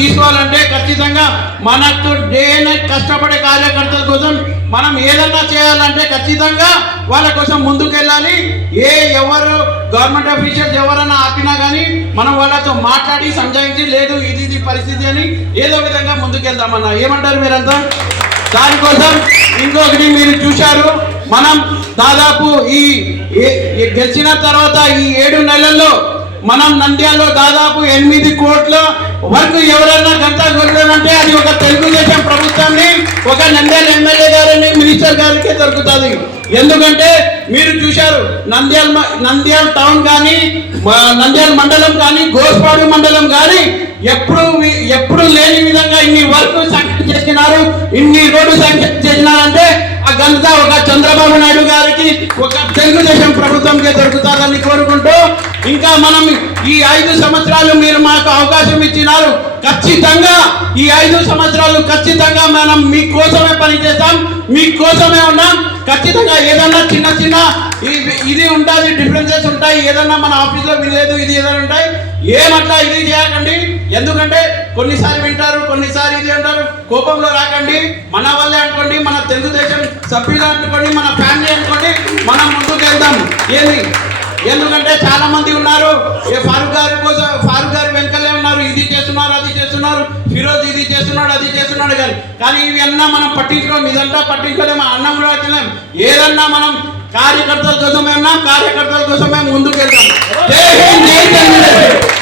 తీసుకోవాలంటే ఖచ్చితంగా మనకు డే నైట్ కష్టపడే కార్యకర్తల కోసం మనం ఏదన్నా చేయాలంటే ఖచ్చితంగా వాళ్ళ కోసం ముందుకెళ్ళాలి. ఎవరు గవర్నమెంట్ అఫీషియల్స్ ఎవరైనా ఆపినా కానీ మనం వాళ్ళతో మాట్లాడి సంజాయించి లేదు ఇది పరిస్థితి అని ఏదో విధంగా ముందుకెళ్దామన్నా. ఏమంటారు మీరంతా? దానికోసం ఇంకొకటి మీరు చూశారు, మనం దాదాపు ఈ గెలిచిన తర్వాత ఈ 7 నెలల్లో మనం నంద్యాలలో దాదాపు 8 కోట్ల వరకు ఎవరన్నా గంట కొట్టమంటే అది ఒక తెలుగుదేశం ప్రభుత్వాన్ని, ఒక నంద్యాల ఎమ్మెల్యే గారిని, మినిస్టర్ గారికి దొరుకుతుంది. ఎందుకంటే మీరు చూశారు నంద్యాల టౌన్ కానీ, నంద్యాల మండలం కానీ, గోస్పాడు మండలం కానీ ఎప్పుడు లేని విధంగా ఇన్ని వర్క్ శాంక్షన్ చేసినారు, ఇన్ని రోడ్డు శాంక్షన్ చేసినారంటే ఆ ఘనత ఒక చంద్రబాబు నాయుడు గారికి, ఒక తెలుగుదేశం ప్రభుత్వంకే దొరుకుతుందని కోరుకుంటూ, ఇంకా మనం ఈ 5 సంవత్సరాలు మీరు మాకు అవకాశం ఇచ్చినారు. ఖచ్చితంగా ఈ 5 సంవత్సరాలు ఖచ్చితంగా మనం మీకోసమే పనిచేస్తాం, మీకోసమే ఉన్నాం. ఖచ్చితంగా ఏదన్నా చిన్న ఇది ఉంటుంది, డిఫరెన్సెస్ ఉంటాయి. ఏదన్నా మన ఆఫీస్లో వినలేదు ఇది ఏదైనా ఉంటాయి, ఏమట్లా ఇది చేయకండి. ఎందుకంటే కొన్నిసార్లు వింటారు, కొన్నిసార్లు ఇది అంటారు. కోపంలో రాకండి. మన వల్లే అనుకోండి, మన తెలుగుదేశం సభ్యులు అనుకోండి, మన ఫ్యామిలీ అనుకోండి, మనం ముందుకు వెళ్దాం. ఎందుకంటే చాలా మంది ఉన్నారు, ఫారూక్ గారు వెనకలే ఉన్నారు, ఇది చేస్తున్నారు అది చేస్తున్నారు, ఫిరోజ్ ఇది చేస్తున్నాడు అది చేస్తున్నాడు కానీ ఇవి అన్నా మనం పట్టించుకోం. ఇదంతా పట్టించుకోలేము, అన్నం కూడా తినలేం. ఏదన్నా మనం కార్యకర్తల కోసమే ఉన్నాం, కార్యకర్తల కోసమే ముందుకు వెళ్తాం. జై హింద్, జై తెలుగుదేశం.